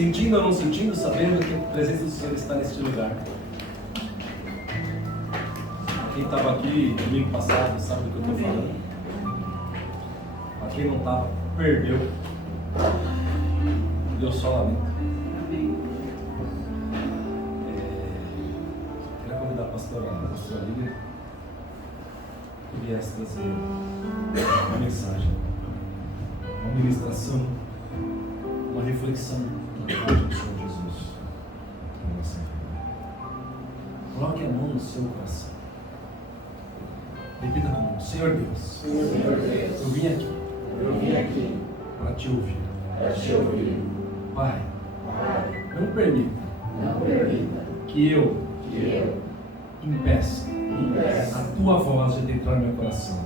Sentindo ou não sentindo, sabendo que a presença do Senhor está neste lugar. Quem estava aqui domingo passado sabe do que eu estou falando. Para quem não estava, perdeu. Deus só lamenta. Quero convidar a pastora Lívia que viesse trazer uma mensagem, uma ministração, uma reflexão da parte do Senhor Jesus. Coloque a mão no seu coração. Repita comigo: Senhor Deus, eu vim aqui para te ouvir. Pai, não permita que eu impeça a tua voz de adentrar no meu coração.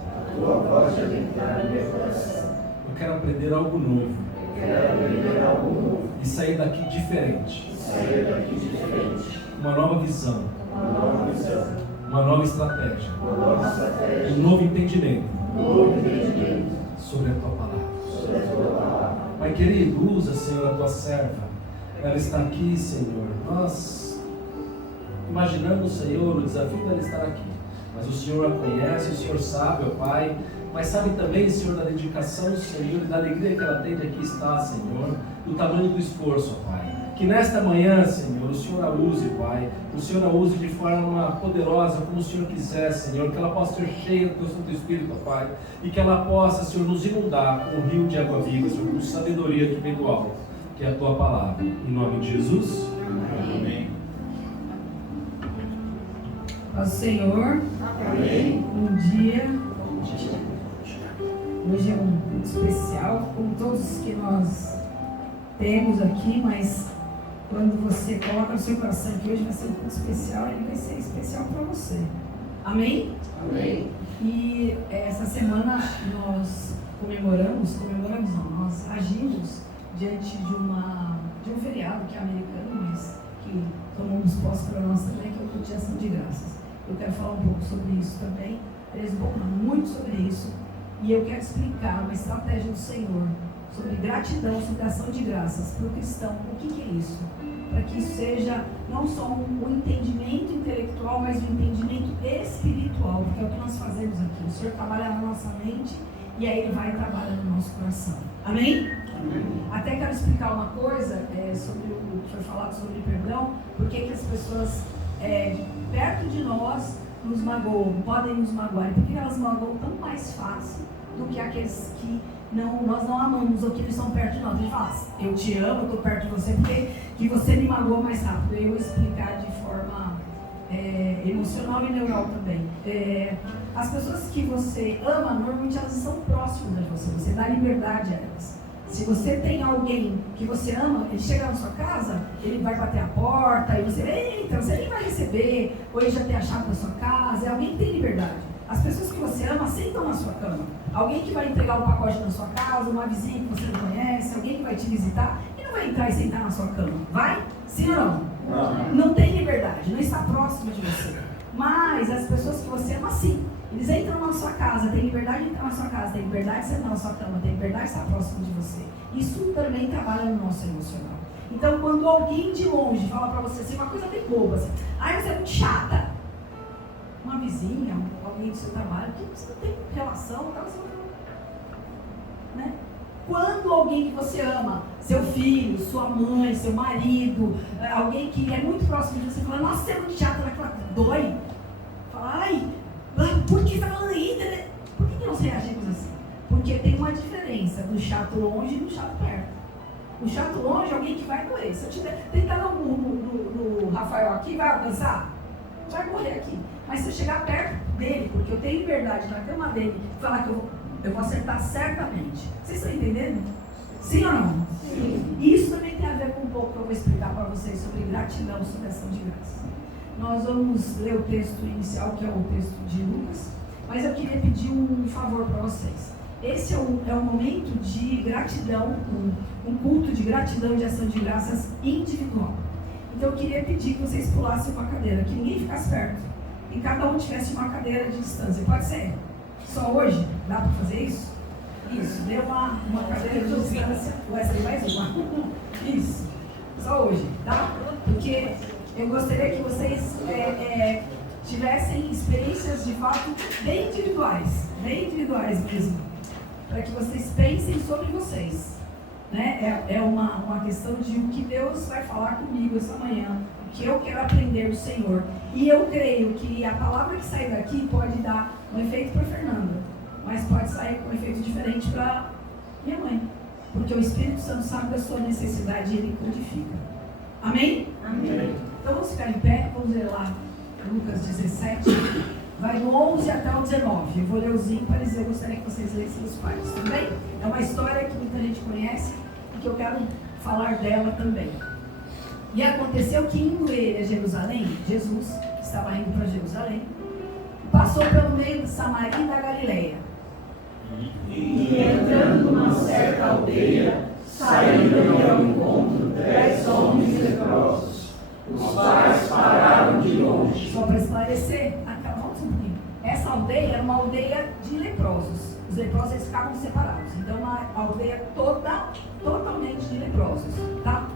Eu quero aprender algo novo e sair daqui diferente. Uma nova visão, uma nova estratégia, um novo entendimento sobre a tua palavra. Pai querido, usa, Senhor, a tua serva. Ela está aqui, Senhor. Nós imaginamos, Senhor, o desafio dela estar aqui. Mas o Senhor a conhece, o Senhor sabe, ó Pai. Mas sabe também, Senhor, da dedicação, Senhor, e da alegria que ela tem de aqui estar, Senhor. Do tamanho do esforço, ó Pai. Que nesta manhã, Senhor, o Senhor a use, Pai. O Senhor a use de forma poderosa, como o Senhor quiser, Senhor. Que ela possa ser cheia do teu Santo Espírito, ó Pai. E que ela possa, Senhor, nos inundar com um rio de água viva, Senhor, com sabedoria que vem do alto, que é a tua palavra. Em nome de Jesus. Amém. Ao Senhor. Amém. Bom dia. Hoje é um especial, como todos que nós temos aqui, mas quando você coloca no seu coração que hoje vai ser um pouco especial, ele vai ser especial para você. Amém? Amém. E essa semana nós nós agimos diante de um feriado que é americano, mas que tomamos posse para nós também, que é o culto de ação de graças. Eu quero falar um pouco sobre isso também, muito sobre isso, e eu quero explicar uma estratégia do Senhor sobre gratidão, sobre ação de graças para o cristão. O que é isso? Para que isso seja não só um entendimento intelectual, mas um entendimento espiritual, porque é o que nós fazemos aqui. O Senhor trabalha na nossa mente e aí Ele vai trabalhar no nosso coração. Amém? Amém. Até quero explicar uma coisa sobre o que foi falado sobre perdão, porque que as pessoas perto de nós nos magoam, podem nos magoar, e porque elas magoam tão mais fácil do que aqueles que nós não amamos ou que eles estão perto de nós. A gente fala: eu te amo, eu estou perto de você porque que você me magoou mais rápido. Eu vou explicar de forma emocional e neural também. As pessoas que você ama, normalmente elas estão próximas de você, você dá liberdade a elas. Se você tem alguém que você ama, ele chega na sua casa, ele vai bater a porta e você, eita, você nem vai receber, ou ele já tem a chave da sua casa. É alguém que tem liberdade. As pessoas que você ama sentam na sua cama. Alguém que vai entregar um pacote na sua casa, uma vizinha que você não conhece, alguém que vai te visitar e não vai entrar e sentar na sua cama. Vai? Sim ou não? Não tem liberdade, não está próximo de você. Mas as pessoas que você ama, sim. Eles entram na sua casa, tem liberdade de entrar na sua casa, tem liberdade de sentar na sua cama, tem liberdade de estar próximo de você. Isso também trabalha no nosso emocional. Então, quando alguém de longe fala pra você assim, uma coisa bem boba, assim: ai, você é muito chata. Uma vizinha, alguém do seu trabalho, que você não tem relação, tá? Você não... né? Quando alguém que você ama, seu filho, sua mãe, seu marido, alguém que é muito próximo de você, fala: nossa, você é muito chata, ela dói. Fala: ai, por que você está falando aí? Por que nós reagimos assim? Porque tem uma diferença do chato longe e do chato perto. O chato longe é alguém que vai doer. Se eu tiver tentar no Rafael aqui, vai alcançar? Vai morrer aqui. Mas se eu chegar perto dele, porque eu tenho liberdade na cama dele, falar que eu vou acertar certamente. Vocês estão entendendo? Sim ou não? Sim. Isso também tem a ver com um pouco que eu vou explicar para vocês sobre gratidão, sobre ação de graça. Nós vamos ler o texto inicial, que é o texto de Lucas, mas eu queria pedir um favor para vocês. Esse é um momento de gratidão, um culto de gratidão, de ação de graças individual. Então eu queria pedir que vocês pulassem uma cadeira, que ninguém ficasse perto, e cada um tivesse uma cadeira de distância. Pode ser? Só hoje? Dá para fazer isso? Isso, dê uma cadeira de distância. Wesley, mais uma. Isso. Só hoje, tá? Porque eu gostaria que vocês tivessem experiências de fato bem individuais mesmo, para que vocês pensem sobre vocês, né? É uma questão de o que Deus vai falar comigo essa manhã, o que eu quero aprender do Senhor. E eu creio que a palavra que sai daqui pode dar um efeito para Fernanda, mas pode sair com um efeito diferente para minha mãe, porque o Espírito Santo sabe da sua necessidade e ele codifica. Amém? Amém. Então vamos ficar em pé, vamos ler lá Lucas 17, vai do 11 até o 19. Eu vou ler os ímpares e eu gostaria que vocês lessem os pares, tudo bem? É uma história que muita gente conhece e que eu quero falar dela também. E aconteceu que indo ele a Jerusalém, Jesus estava indo para Jerusalém, passou pelo meio de Samaria e da Galileia. E entrando numa certa aldeia, saíram ao encontro 10 homens leprosos, os quais pararam de longe. Só para esclarecer, essa aldeia era uma aldeia de leprosos. Os leprosos eles ficavam separados. Então, uma aldeia totalmente de leprosos, tá?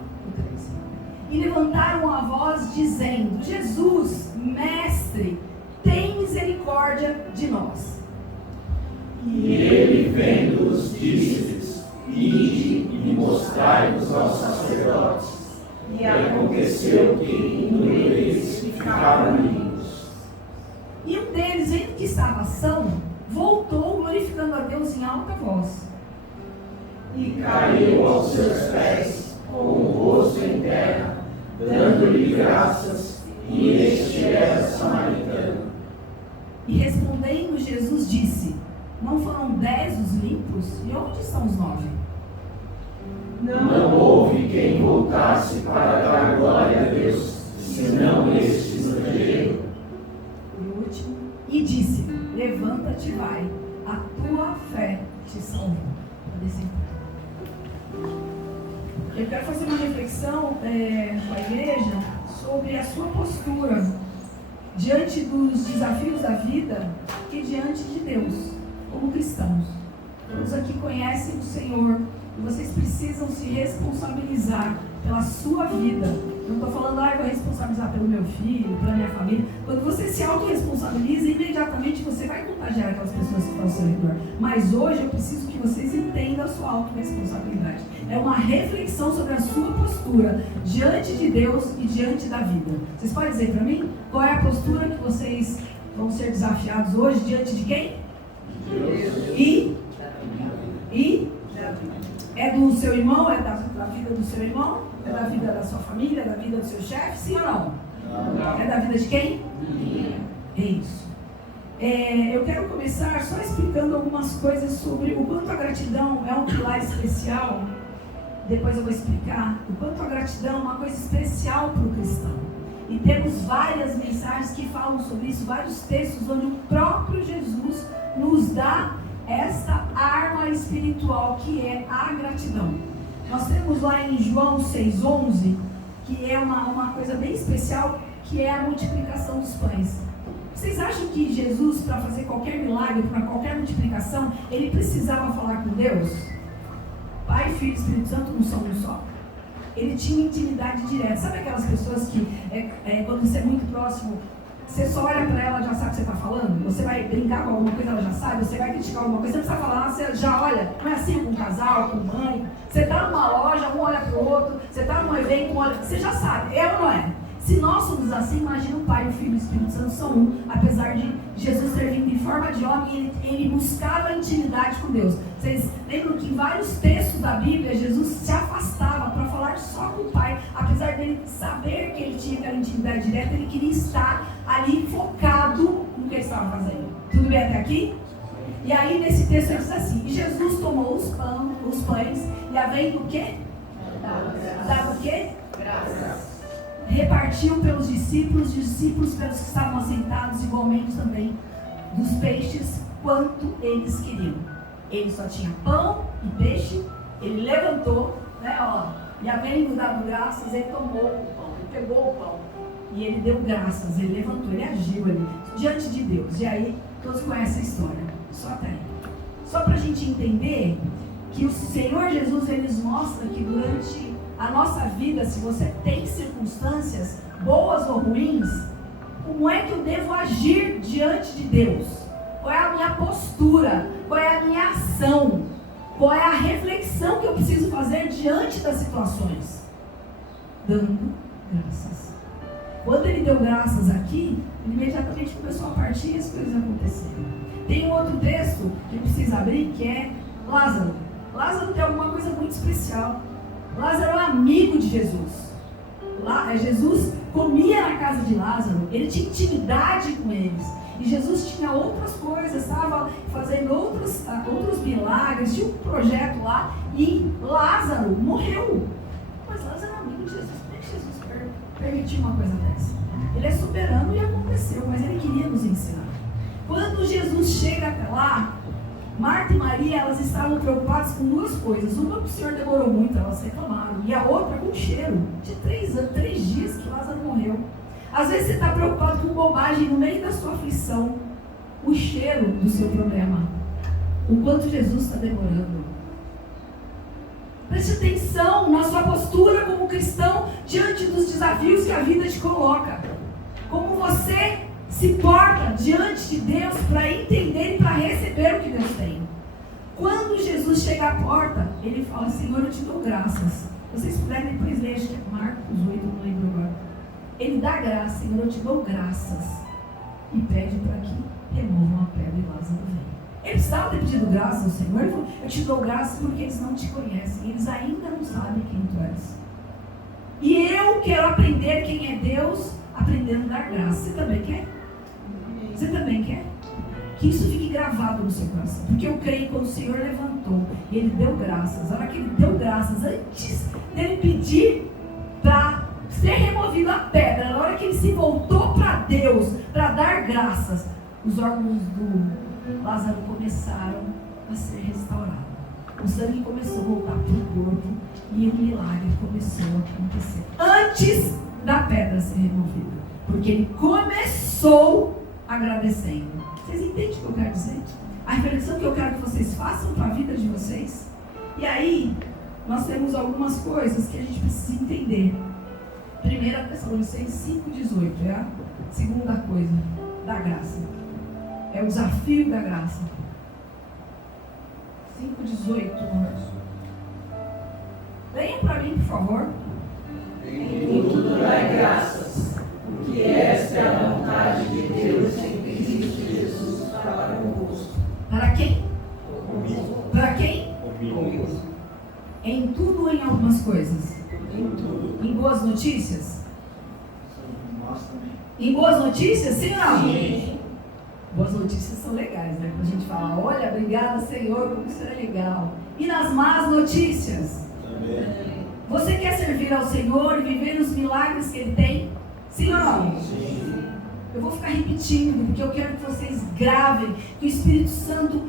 E levantaram a voz dizendo: Jesus, mestre, tem misericórdia de nós. E ele, vendo-os, disse-lhes: ide e mostrai-vos aos sacerdotes. E aconteceu que, indo eles, ficaram limpos. E um deles, vendo que estava são, voltou glorificando a Deus em alta voz. E caiu aos seus pés, com o rosto em terra, dando-lhe graças, e este era samaritano. E respondendo Jesus disse: não foram 10 os limpos? E onde estão os 9? Não houve quem voltasse para dar glória a Deus, senão este estrangeiro. E o último, e disse: levanta-te e vai, a tua fé te salvou. Pode sentar. Eu quero fazer uma reflexão com a igreja sobre a sua postura diante dos desafios da vida e diante de Deus, como cristãos. Todos aqui conhecem o Senhor e vocês precisam se responsabilizar pela sua vida. Não estou falando, eu vou responsabilizar pelo meu filho, pela minha família. Quando você se autorresponsabiliza, imediatamente você vai contagiar aquelas pessoas que estão ao seu redor. Mas hoje eu preciso que vocês entendam a sua autorresponsabilidade. É uma reflexão sobre a sua postura diante de Deus e diante da vida. Vocês podem dizer para mim qual é a postura que vocês vão ser desafiados hoje diante de quem? Deus. E é do seu irmão? É da vida do seu irmão? É da vida da sua família? É da vida do seu chefe? Sim ou não? Não. É da vida de quem? É isso. Eu quero começar só explicando algumas coisas sobre o quanto a gratidão é um pilar especial. Depois eu vou explicar o quanto a gratidão é uma coisa especial para o cristão. E temos várias mensagens que falam sobre isso, vários textos onde o próprio Jesus nos dá esta arma espiritual que é a gratidão. Nós temos lá em João 6,11, que é uma coisa bem especial, que é a multiplicação dos pães. Vocês acham que Jesus, para fazer qualquer milagre, para qualquer multiplicação, ele precisava falar com Deus? Pai, Filho e Espírito Santo não são um só. Ele tinha intimidade direta. Sabe aquelas pessoas que, quando você é muito próximo, você só olha para ela e já sabe o que você está falando? Você vai brincar com alguma coisa, ela já sabe? Você vai criticar alguma coisa, você não precisa falar, você já olha. Não é assim com um casal, com mãe. Você está numa loja, um olha para o outro. Você está num evento, um olha... Você já sabe, é ou não é? Se nós somos assim, imagina o Pai, o Filho e o Espírito Santo são um. Apesar de Jesus ter vindo em forma de homem, ele buscava intimidade com Deus. Vocês lembram que em vários textos da Bíblia, Jesus se afastava para falar só com o Pai. Apesar dele saber que ele tinha aquela intimidade direta, ele queria estar ali focado no que ele estava fazendo. Tudo bem até aqui? E aí nesse texto ele diz assim: e Jesus tomou os pães e havendo o quê? Dava o quê? Graças. Repartiu pelos discípulos pelos que estavam assentados, igualmente também dos peixes, quanto eles queriam. Ele só tinha pão e peixe, ele levantou, e havendo dado graças, ele tomou o pão, ele pegou o pão, e ele deu graças, ele levantou, ele agiu ali, diante de Deus. E aí, todos conhecem a história, só até aí. Só para a gente entender que o Senhor Jesus, ele nos mostra que durante a nossa vida, se você tem circunstâncias boas ou ruins, como é que eu devo agir diante de Deus? Qual é a minha postura? Qual é a minha ação? Qual é a reflexão que eu preciso fazer diante das situações? Dando graças. Quando ele deu graças aqui, ele imediatamente começou a partir e as coisas aconteceram. Tem um outro texto que precisa abrir, que é Lázaro. Lázaro tem alguma coisa muito especial. Lázaro é amigo de Jesus. Jesus comia na casa de Lázaro, ele tinha intimidade com eles. E Jesus tinha outras coisas, estava fazendo outros milagres, tinha um projeto lá. E Lázaro morreu. Mas Lázaro é amigo de Jesus. Como é que Jesus permitiu uma coisa dessa? Ele é soberano e aconteceu, mas ele queria nos ensinar. Quando Jesus chega até lá, Marta e Maria, elas estavam preocupadas com duas coisas. Uma, que o Senhor demorou muito, elas reclamaram. E a outra, com o cheiro. De 3 dias que Lázaro morreu. Às vezes você está preocupado com bobagem no meio da sua aflição. O cheiro do seu problema. O quanto Jesus está demorando. Preste atenção na sua postura como cristão diante dos desafios que a vida te coloca. Como você se porta diante de Deus para entender e para receber o que Deus tem. Quando Jesus chega à porta, ele fala: Senhor, eu te dou graças. Vocês puderem depois ler, acho que é Marcos 8, não lembro agora. Ele dá graça: Senhor, eu te dou graças. E pede para que removam a pedra e Lázaro vem. Ele precisava ter pedido graça ao Senhor. Ele falou: eu te dou graças porque eles não te conhecem. Eles ainda não sabem quem tu és. E eu quero aprender quem é Deus, aprendendo a dar graça. Você também quer? Você também quer? Que isso fique gravado no seu coração. Porque eu creio que quando o Senhor levantou e Ele deu graças, a hora que Ele deu graças, antes dele pedir para ser removido a pedra, na hora que Ele se voltou para Deus, para dar graças, os órgãos do Lázaro começaram a ser restaurados. O sangue começou a voltar para o corpo e o milagre começou a acontecer. Antes da pedra ser removida. Porque Ele começou agradecendo. Vocês entendem o que eu quero dizer? A reflexão que eu quero que vocês façam para a vida de vocês. E aí, nós temos algumas coisas que a gente precisa entender. 1 Tessalonicenses 5,18 é a segunda coisa da graça. É o desafio da graça. 5,18. Venham para mim, por favor. Em tudo dai graças, porque esta é a vontade de Deus em Cristo Jesus para convosco. Para quem? Comigo. Para quem? Comigo. Em tudo ou em algumas coisas? Em tudo. Em boas notícias? Em boas notícias, sim ou não? Sim. Boas notícias são legais, né? Quando a gente fala: olha, obrigada, Senhor, como isso é legal. E nas más notícias? Também. Você quer servir ao Senhor e viver os milagres que Ele tem? Sim ou não? Sim. Eu vou ficar repetindo, porque eu quero que vocês gravem, que o Espírito Santo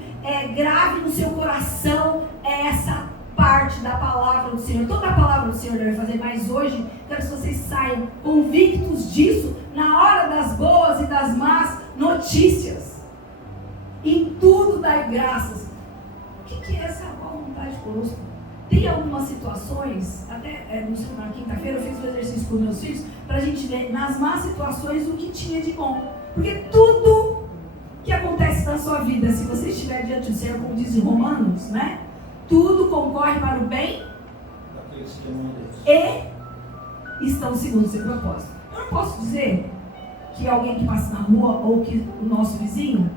grave no seu coração essa parte da palavra do Senhor. Toda a palavra do Senhor deve fazer, mas hoje quero que vocês saiam convictos disso na hora das boas e das más notícias. Em tudo dai graças. O que é essa boa vontade conosco? Tem algumas situações, até na quinta-feira eu fiz um exercício com meus filhos, para a gente ver nas más situações o que tinha de bom. Porque tudo que acontece na sua vida, se você estiver diante do Senhor, como diz em Romanos, né? Tudo concorre para o bem Daqueles que amam Deus. e estão segundo o seu propósito. Eu não posso dizer que alguém que passa na rua ou que o nosso vizinho,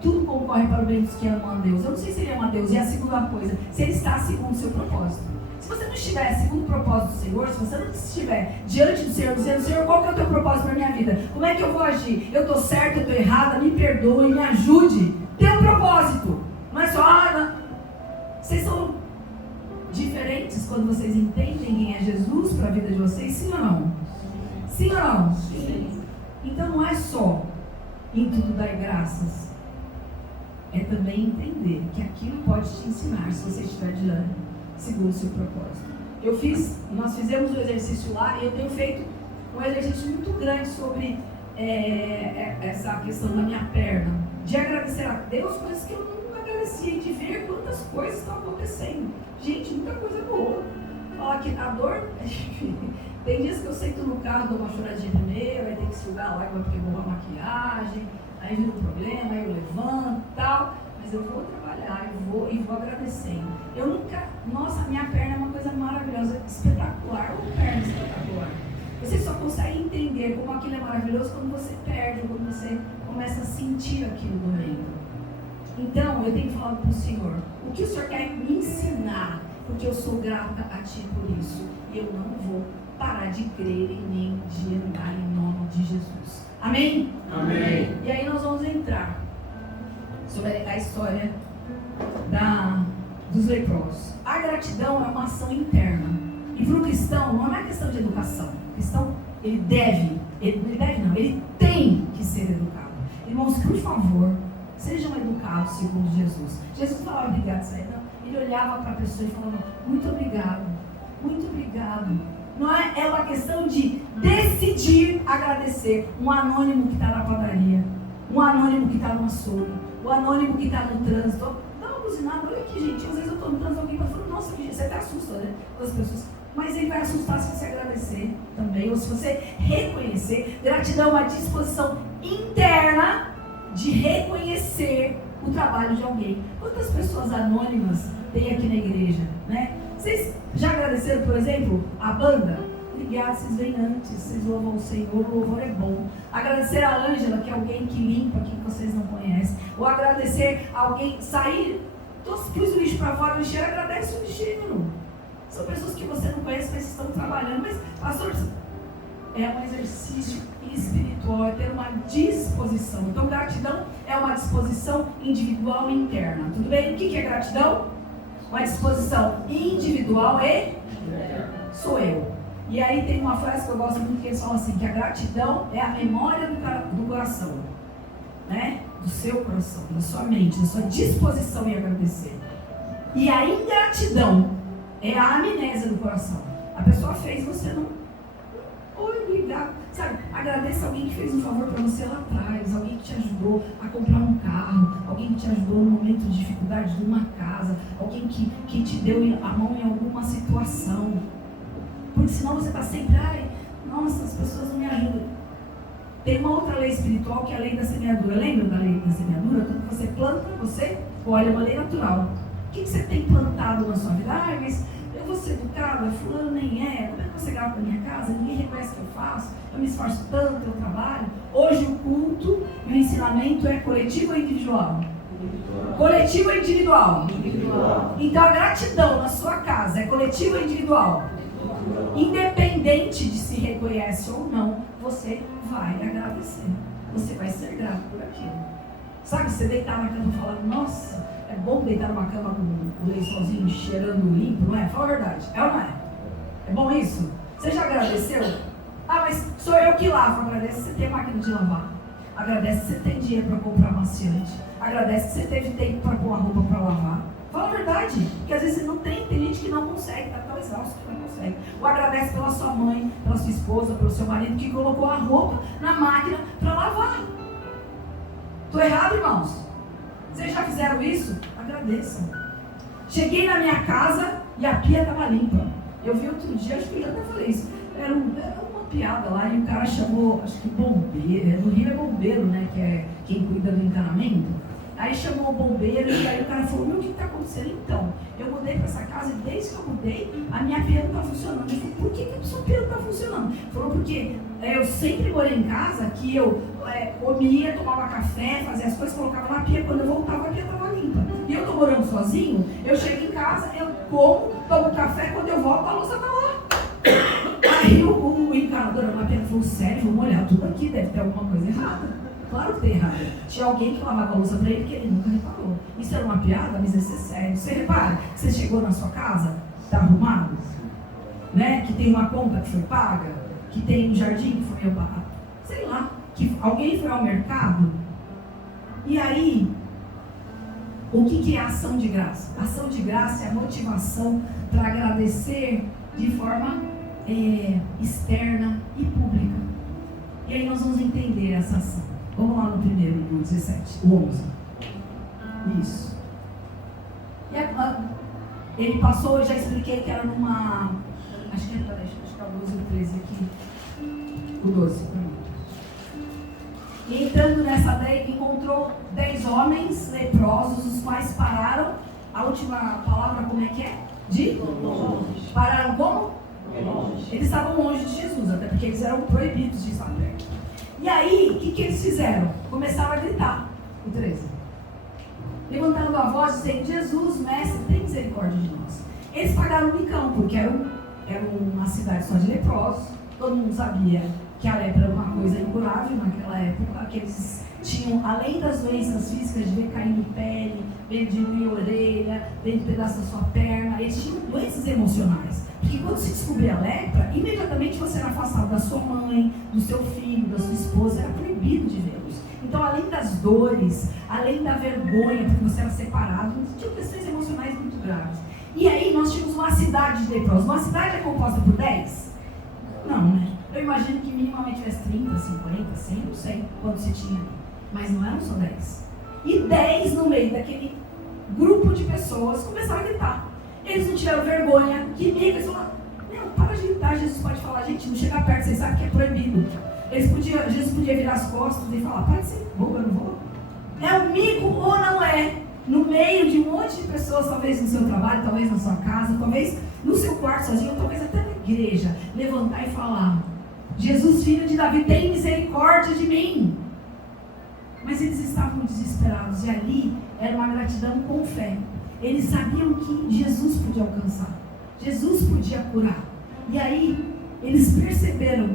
tudo concorre para o bem dos que amam a Deus. Eu não sei se ele ama a Deus. E a segunda coisa, se ele está segundo o seu propósito. Se você não estiver segundo o propósito do Senhor, se você não estiver diante do Senhor, dizendo: Senhor, qual que é o teu propósito para a minha vida? Como é que eu vou agir? Eu estou certa, eu estou errada, me perdoe, me ajude. Tem um propósito. Não é só, vocês são diferentes quando vocês entendem quem é Jesus para a vida de vocês, sim ou não? Sim ou não? Sim. Então não é só em tudo dar graças. É também entender que aquilo pode te ensinar se você estiver diante, segundo o seu propósito. Nós fizemos um exercício lá e eu tenho feito um exercício muito grande sobre essa questão da minha perna. De agradecer a Deus coisas que eu não agradecia e de ver quantas coisas estão acontecendo. Gente, muita coisa boa. Falar que a dor, tem dias que eu sento no carro, dou uma choradinha primeiro, aí tem que sugar lá, porque borrou a maquiagem, aí vira um problema, aí eu levanto e tal, mas eu vou trabalhar, eu vou agradecendo. Eu nunca, nossa, minha perna é uma coisa maravilhosa, espetacular, uma perna espetacular. Você só consegue entender como aquilo é maravilhoso quando você perde, ou quando você começa a sentir aquilo doendo. Então, eu tenho falado para o Senhor, o que o Senhor quer me ensinar, porque eu sou grata a Ti por isso, e eu não vou parar de crer e nem de andar em nome de Jesus. Amém? Amém. E aí nós vamos entrar sobre a história dos leprosos. A gratidão é uma ação interna. E para o cristão, não é questão de educação. O cristão, ele tem que ser educado. Irmãos, por favor, sejam educados segundo Jesus. Jesus falava obrigado, não. Ele olhava para a pessoa e falava, muito obrigado, muito obrigado. Não é uma questão de decidir agradecer. Um anônimo que está na padaria, um anônimo que está no açougue, o anônimo que está no trânsito. Dá uma buzinada, olha aqui, gente. Às vezes eu estou no trânsito, alguém vai falar, nossa, você até assusta, né? As pessoas. Mas ele vai assustar se você agradecer também, ou se você reconhecer. Gratidão é uma disposição interna de reconhecer o trabalho de alguém. Quantas pessoas anônimas tem aqui na igreja, né? Vocês já agradeceram, por exemplo, a banda? Obrigado, vocês vêm antes, vocês louvam o Senhor, o louvor é bom. Agradecer a Ângela, que é alguém que limpa aqui que vocês não conhecem. Ou agradecer alguém, sair, pus o lixo para fora, o lixeiro, agradece o lixeiro. São pessoas que você não conhece, mas estão trabalhando. Mas, pastor, é um exercício espiritual, é ter uma disposição. Então, gratidão é uma disposição individual e interna. Tudo bem? O que é gratidão? Uma disposição individual e sou eu. E aí tem uma frase que eu gosto muito, que eles falam assim, que a gratidão é a memória do coração, né? Do seu coração, da sua mente, da sua disposição em agradecer. E a ingratidão é a amnésia do coração. A pessoa fez, você não... Oi, obrigado. Sabe, agradeça alguém que fez um favor para você lá atrás, alguém que te ajudou a comprar um carro, alguém que te ajudou no momento de dificuldade de uma casa, alguém que te deu a mão em alguma situação. Porque senão você está sempre, ai, nossa, as pessoas não me ajudam. Tem uma outra lei espiritual que é a lei da semeadura. Lembra da lei da semeadura? Tudo que você planta, você olha, uma lei natural. O que você tem plantado na sua vida? Ai, mas eu vou ser educada, fulano nem é. Como é que você grava na minha casa? Ninguém reconhece o que eu faço. Eu me esforço tanto, eu trabalho. Hoje o culto e o ensinamento é coletivo ou individual? Coletivo ou individual? Então a gratidão na sua casa é coletiva ou individual? Independente de se reconhece ou não, você vai agradecer. Você vai ser grato por aquilo. Sabe, você deitar na cama e falar, nossa, é bom deitar numa cama com o lençolzinho cheirando limpo, não é? Fala a verdade, é ou não é? É bom isso? Você já agradeceu? Ah, mas sou eu que lavo. Agradece que você tem máquina de lavar. Agradece que você tem dinheiro para comprar amaciante. Agradece que você teve tempo para pôr a roupa para lavar. Fala a verdade, porque às vezes não tem gente que não consegue, está tão exausto que não consegue. Ou agradece pela sua mãe, pela sua esposa, pelo seu marido que colocou a roupa na máquina para lavar. Estou errado, irmãos? Vocês já fizeram isso? Agradeçam. Cheguei na minha casa e a pia estava limpa. Eu vi outro dia, acho que eu já até falei isso. Era uma piada lá e o cara chamou, acho que bombeiro, no Rio é bombeiro, né? Que é quem cuida do encanamento. Aí chamou o bombeiro e aí o cara falou, meu, o que está acontecendo? Então, eu mudei para essa casa e desde que eu mudei, a minha pia não está funcionando. Eu falei, por que a sua pia não está funcionando? Ele falou, porque eu sempre morei em casa que eu comia, tomava café, fazia as coisas, colocava na pia, quando eu voltava a pia estava limpa. E eu estou morando sozinho, eu chego em casa, eu como, tomo café, quando eu volto a louça está lá. Aí o encanador na pia falou, sério, vamos olhar tudo aqui, deve ter alguma coisa errada. Claro que tem errado. Tinha alguém que lavava a louça para ele que ele nunca reparou. Isso era uma piada, mas isso é sério. Você repara que você chegou na sua casa, está arrumado, né? Que tem uma conta que foi paga, que tem um jardim que foi pago, sei lá, que alguém foi ao mercado. E aí, o que é ação de graça? Ação de graça é a motivação para agradecer de forma externa e pública. E aí nós vamos entender essa ação. Vamos lá no primeiro, no 17, o 11. Isso. E ele passou, eu já expliquei que era numa acho que é o 12 ou 13 aqui. O 12, pronto. E entrando nessa aldeia, encontrou 10 homens leprosos, os quais pararam. A última palavra, como é que é? Longe. Pararam como? Longe. Eles estavam longe de Jesus, até porque eles eram proibidos de estar perto. E aí, o que eles fizeram? Começaram a gritar, o 13. Levantando a voz, dizendo: Jesus, mestre, tem misericórdia de nós. Eles pagaram um micão, porque era uma cidade só de leprosos. Todo mundo sabia que a lepra era uma coisa incurável naquela época, que eles tinham, além das doenças físicas, de ver caindo pele, ver de unha e orelha, ver de pedaço da sua perna, eles tinham doenças emocionais. Porque quando se descobria a lepra, imediatamente você era afastado da sua mãe, do seu filho, da sua esposa, era proibido de vê-los. Então, além das dores, além da vergonha, porque você era separado, tinham questões emocionais muito graves. E aí nós tínhamos uma cidade de leprosos. Uma cidade é composta por 10? Não, né? Eu imagino que minimamente tivesse 30, 50, 100, não sei quanto se tinha ali. Mas não eram só 10. E 10 no meio daquele grupo de pessoas começaram a gritar. Eles não tiveram vergonha. Que mico, eles falaram: não, para de gritar, Jesus pode falar: gente, não chega perto, vocês sabem que é proibido. Jesus podia virar as costas e falar: para de ser boba, eu não vou. É um mico ou não é? No meio de um monte de pessoas, talvez no seu trabalho, talvez na sua casa, talvez no seu quarto sozinho, talvez até na igreja, levantar e falar: Jesus, filho de Davi, tem misericórdia de mim. Mas eles estavam desesperados, e ali era uma gratidão com fé. Eles sabiam que Jesus podia alcançar, Jesus podia curar. E aí eles perceberam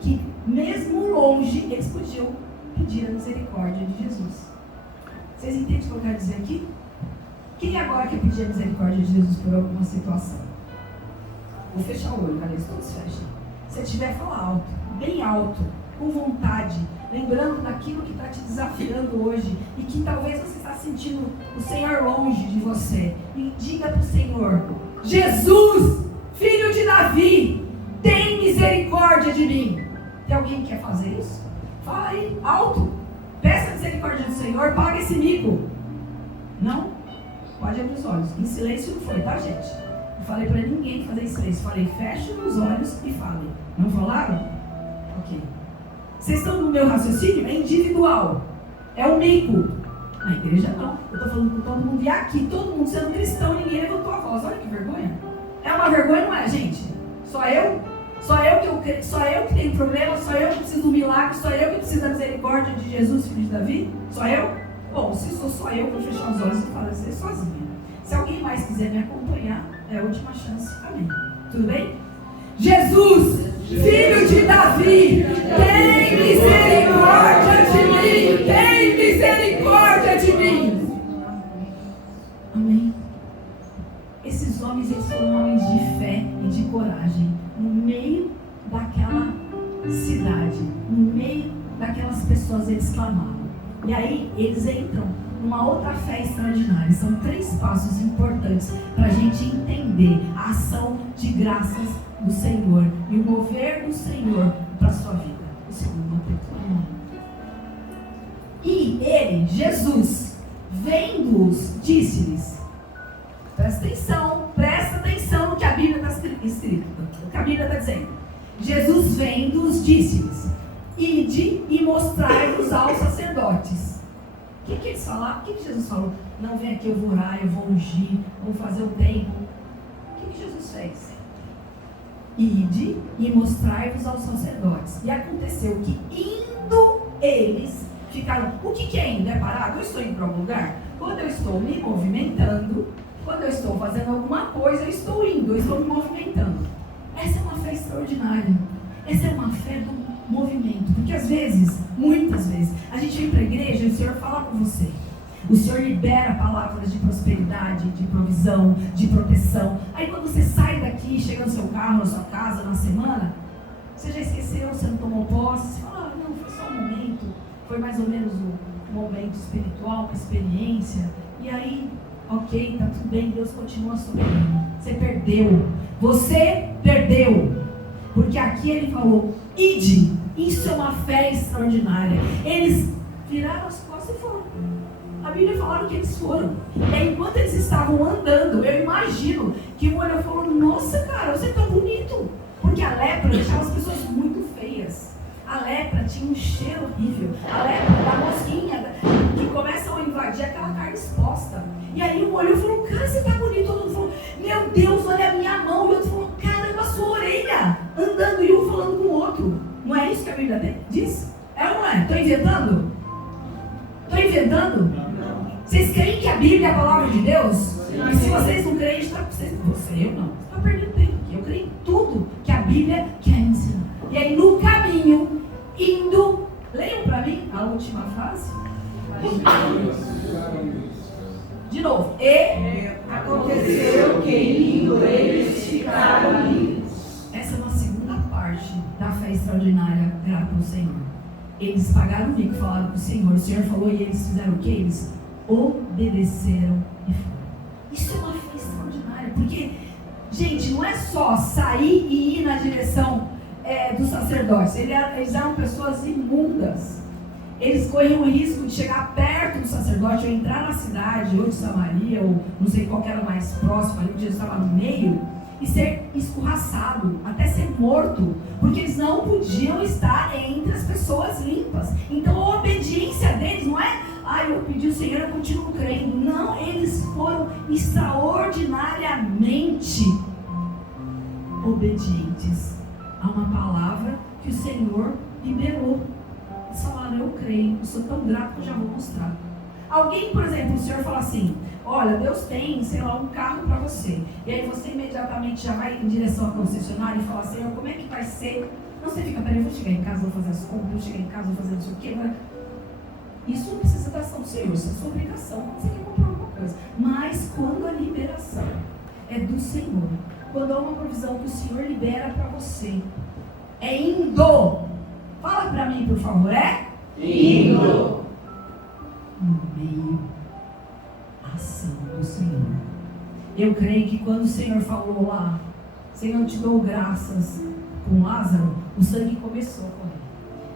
que mesmo longe eles podiam pedir a misericórdia de Jesus. Vocês entendem o que eu quero dizer aqui? Quem agora quer pedir a misericórdia de Jesus por alguma situação? Vou fechar o olho, galera, todos fechem. Se estiver, fala alto, bem alto, com vontade, lembrando daquilo que está te desafiando hoje e que talvez você está sentindo o Senhor longe de você. E diga para o Senhor: Jesus, filho de Davi, tem misericórdia de mim. Tem alguém que quer fazer isso? Fala aí, alto. Peça a misericórdia do Senhor, paga esse mico. Não? Pode abrir os olhos. Em silêncio não foi, tá, gente? Não falei para ninguém fazer em silêncio. Falei: feche os olhos e fale. Não falaram? Ok. Vocês estão no meu raciocínio? É individual. É um mico. Na igreja não. Eu estou falando com todo mundo. E aqui, todo mundo sendo cristão, ninguém levantou a voz. Olha que vergonha. É uma vergonha, não é, gente? Só eu? Só eu que tenho problema? Só eu que preciso do milagre? Só eu que preciso da misericórdia de Jesus, filho de Davi? Só eu? Bom, se sou só eu, vou fechar os olhos e falecer sozinha. Se alguém mais quiser me acompanhar, é a última chance. Amém. Tudo bem? Jesus, filho de Davi, tem misericórdia de mim! Tem misericórdia de mim! Amém. Esses homens, eles foram homens de fé e de coragem, no meio daquela cidade, no meio daquelas pessoas, eles clamaram. E aí, eles entram numa outra fé extraordinária. São 3 passos importantes para a gente entender a ação de graças do Senhor e o mover do Senhor para a sua vida. O segundo capítulo. E ele, Jesus, vendo-os, disse-lhes: presta atenção no que a Bíblia está escrito, o que a Bíblia está dizendo. Jesus vendo-os, disse-lhes: ide e mostrai-vos aos sacerdotes. O que eles falaram? O que Jesus falou? Não, vem aqui, eu vou orar, eu vou ungir, vou fazer o templo. O que Jesus fez? Ide e mostrai-vos aos sacerdotes. E aconteceu que, indo eles, ficaram. O que é indo? É parado? Eu estou indo para algum lugar? Quando eu estou me movimentando, quando eu estou fazendo alguma coisa, eu estou indo, eu estou me movimentando. Essa é uma fé extraordinária. Essa é uma fé do movimento. Porque às vezes, muitas vezes, a gente vem para a igreja e o Senhor fala com você. O Senhor libera palavras de prosperidade, de provisão, de proteção. Aí quando você sai daqui, chega no seu carro, na sua casa, na semana, você já esqueceu, você não tomou posse, você fala: não, foi só um momento, foi mais ou menos um momento espiritual, uma experiência. E aí, ok, tá tudo bem, Deus continua soberano. Você perdeu. Você perdeu. Porque aqui ele falou: ide. Isso é uma fé extraordinária. Eles viraram as costas e foram. A Bíblia fala que eles foram. E aí, enquanto eles estavam andando, eu imagino que um olhou e falou: nossa, cara, você é tão bonito. Porque a lepra deixava as pessoas muito feias. A lepra tinha um cheiro horrível. A lepra da mosquinha que começam a invadir aquela carne exposta. E aí um olhou e falou: cara, você tá bonito. Todo mundo falou: meu Deus, olha a minha mão. E o outro falou: caramba, sua orelha. Andando e um falando com o outro. Não é isso que a Bíblia diz? É ou não é? Estou inventando? Estou inventando? Não. Vocês creem que a Bíblia é a palavra de Deus? Sim. E se vocês não creem, eu não. Você está perdendo tempo. Eu creio em tudo que a Bíblia quer ensinar. E aí no caminho, indo, leiam para mim a última frase. De novo. E aconteceu que indo eles ficaram livres. Essa é uma segunda parte da fé extraordinária grata ao Senhor. Eles pagaram o mico, falaram com o Senhor falou e eles fizeram o que? Eles obedeceram e foram. Isso é uma fé extraordinária, porque, gente, não é só sair e ir na direção dos sacerdotes. Eles eram pessoas imundas. Eles corriam o risco de chegar perto do sacerdote, ou entrar na cidade, ou de Samaria, ou não sei qual que era mais próximo, ali onde Jesus estava no meio, e ser escorraçado, até ser morto, porque eles não podiam estar entre as pessoas limpas. Então a obediência deles não é: eu pedi o Senhor, eu continuo crendo. Não, eles foram extraordinariamente obedientes a uma palavra que o Senhor liberou. Eles falaram: eu creio, eu sou tão grato que eu já vou mostrar. Alguém, por exemplo, o Senhor fala assim: olha, Deus tem, sei lá, um carro para você. E aí você imediatamente já vai em direção à concessionária e fala: Senhor, como é que vai ser? Não, você fica: peraí, eu vou chegar em casa, vou fazer as compras, vou chegar em casa, vou fazer não sei o quê. Isso não precisa da ação do Senhor, isso é sua obrigação quando você quer comprar alguma coisa. Mas quando a liberação é do Senhor, quando há uma provisão que o Senhor libera para você, é indo. Fala para mim, por favor, é? Indo. No meio da ação do Senhor. Eu creio que quando o Senhor falou lá: Senhor, te dou graças, com Lázaro, o sangue começou a correr.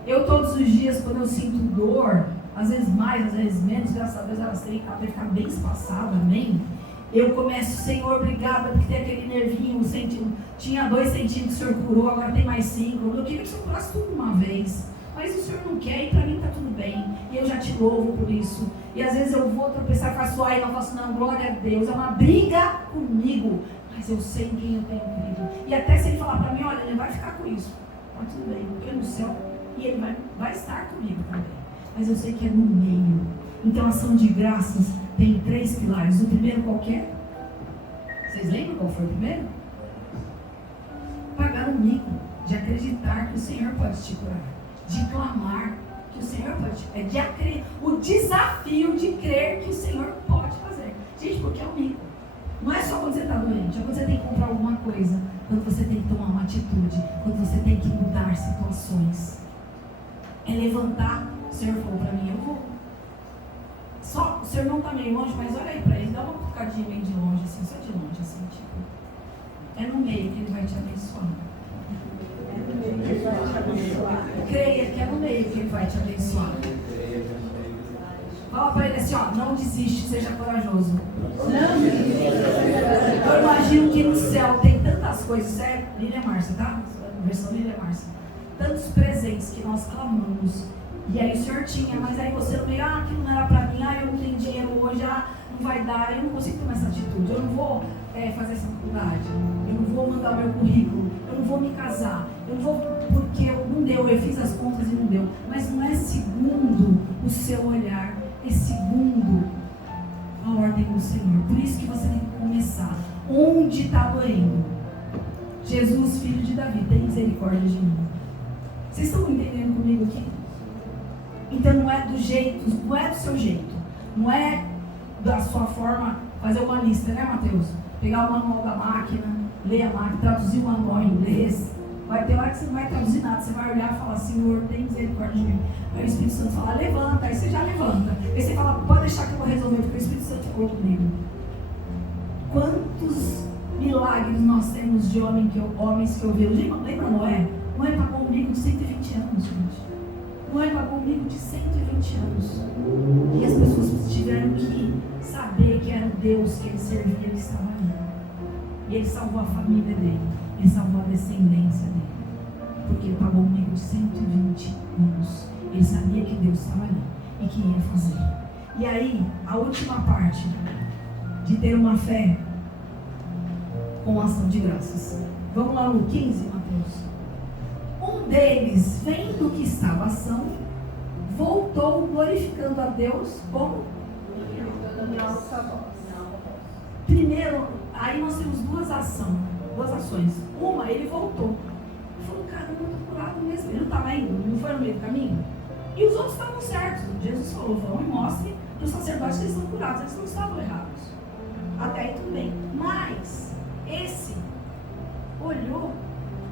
Eu todos os dias, quando eu sinto dor, às vezes mais, às vezes menos, graças a Deus elas têm que ficar bem espaçadas, amém? Eu começo: Senhor, obrigada, porque tem aquele nervinho, tinha 2 centímetros, o Senhor curou, agora tem mais 5. Eu queria que o Senhor curasse tudo uma vez, mas o Senhor não quer, e para mim está tudo bem, e eu já te louvo por isso. E às vezes eu vou tropeçar e faço: não faço não, glória a Deus, é uma briga comigo, mas eu sei em quem eu tenho crido. E até se ele falar para mim: olha, ele vai ficar com isso, está tudo bem, porque no céu, e ele vai estar comigo também, mas eu sei que é no meio. Então a ação de graças tem 3 pilares. O primeiro qual que é? Vocês lembram qual foi o primeiro? Pagar o mico, de acreditar que o Senhor pode te curar, de clamar que o Senhor pode te curar, o desafio de crer que o Senhor pode fazer. Gente, porque é o mico. Não é só quando você está doente, é quando você tem que comprar alguma coisa, quando você tem que tomar uma atitude, quando você tem que mudar situações. É levantar. O Senhor falou para mim: eu vou. Só, o Senhor não está meio longe, mas olha aí para ele, dá uma cutucadinha bem de longe, assim, só de longe, assim, tipo. É no meio que ele vai te abençoar. Creia que é no meio que ele vai te abençoar. Fala para ele assim: não desiste, seja corajoso. Eu imagino que no céu tem tantas coisas, Lília Márcia, tá? Versão Lília Márcia. Tantos presentes que nós clamamos. E aí o Senhor tinha, mas aí você no meio: aquilo não era para mim, eu não tenho dinheiro hoje, não vai dar, eu não consigo tomar essa atitude, eu não vou fazer essa faculdade, eu não vou mandar o meu currículo, eu não vou me casar, eu não vou porque não deu, eu fiz as contas e não deu. Mas não é segundo o seu olhar, é segundo a ordem do Senhor. Por isso que você tem que começar. Onde está doendo? Jesus, filho de Davi, tem misericórdia de mim. Vocês estão entendendo comigo aqui? Então não é do jeito, não é do seu jeito, não é da sua forma, fazer uma lista, né, Mateus? Pegar o manual da máquina, ler a máquina, traduzir o manual em inglês. Vai ter hora que você não vai traduzir nada, você vai olhar e falar: Senhor, tem misericórdia de mim. Aí o Espírito Santo fala: levanta, aí você já levanta. Aí você fala: pode deixar que eu vou resolver, porque o Espírito Santo falou comigo. Quantos milagres nós temos de homens que eu vi? Lembra Noé? Noé pagou um mico de 120 anos, gente. Mãe pagou um mico de 120 anos. E as pessoas tiveram que saber que era o Deus que ele servia, ele estava ali. E ele salvou a família dele, ele salvou a descendência dele. Porque ele pagou um mico de 120 anos. Ele sabia que Deus estava ali e que ia fazer. E aí, a última parte de ter uma fé com ação de graças. Vamos lá no 15, Mateus. Um deles, vendo que estava ação, voltou glorificando a Deus como? Primeiro, aí nós temos duas ações. Uma, ele voltou. Ele falou, caramba, eu estou curado mesmo. Ele não estava indo, não foi no meio do caminho? E os outros estavam certos. Jesus falou, vão e mostrem para os sacerdotes que eles estão curados. Eles não estavam errados. Até aí tudo bem. Mas, esse olhou,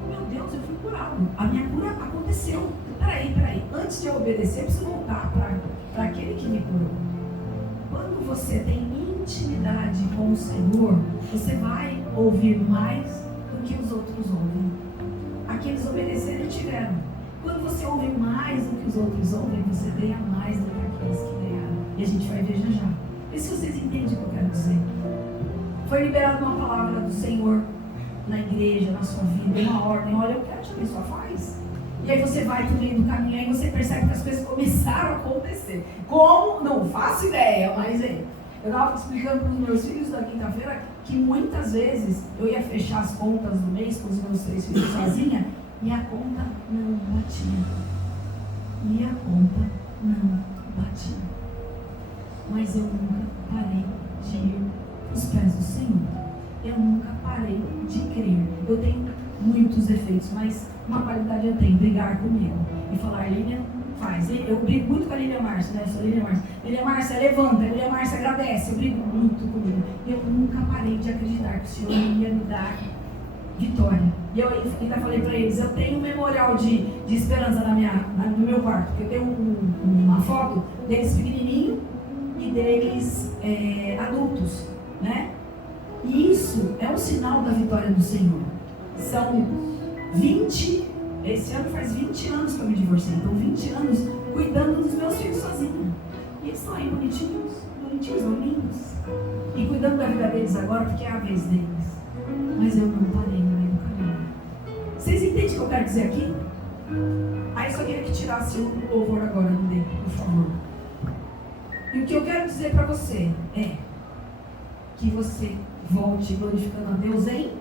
meu Deus, eu fui curado. A minha cura aconteceu. Peraí. Antes de eu obedecer, eu preciso voltar para aquele que me curou. Quando você tem intimidade com o Senhor, você vai ouvir mais do que os outros ouvem. Aqueles obedeceram e tiveram. Quando você ouve mais do que os outros ouvem, você ganha mais do que aqueles que ganharam. E a gente vai ver já já. Vê se vocês entendem o que eu quero dizer. Foi liberada uma palavra do Senhor na igreja, na sua vida, uma ordem. Olha, eu quero te abençoar, faz. E aí você vai pro meio do caminho e você percebe que as coisas começaram a acontecer. Como? Não faço ideia, mas eu estava explicando para os meus filhos na quinta-feira que muitas vezes eu ia fechar as contas do mês com os meus 3 filhos sozinha e a conta não batia. Mas eu nunca parei de ir aos pés do Senhor. Eu nunca parei de crer. Eu tenho muitos defeitos, mas uma qualidade eu tenho, brigar comigo e falar, Lilian, faz. Eu brigo muito com a Lilian Márcia, né? Eu sou Lilian Márcia. Lilian Márcia levanta, Lilian Márcia agradece. Eu brigo muito comigo. Eu nunca parei de acreditar que o Senhor ia me dar vitória. E eu ainda falei para eles, eu tenho um memorial de esperança no meu quarto, porque eu tenho uma foto deles pequenininho e deles adultos, né? E isso é um sinal da vitória do Senhor. São 20, esse ano faz 20 anos que eu me divorciei, então 20 anos cuidando dos meus filhos sozinha. E eles estão aí bonitinhos, lindos. E cuidando da vida deles agora, porque é a vez deles. Mas eu não parei no meio do caminho. Vocês entendem o que eu quero dizer aqui? Aí eu só queria que tirasse o louvor agora no dentro, por favor. E o que eu quero dizer para você é que você volte glorificando a Deus em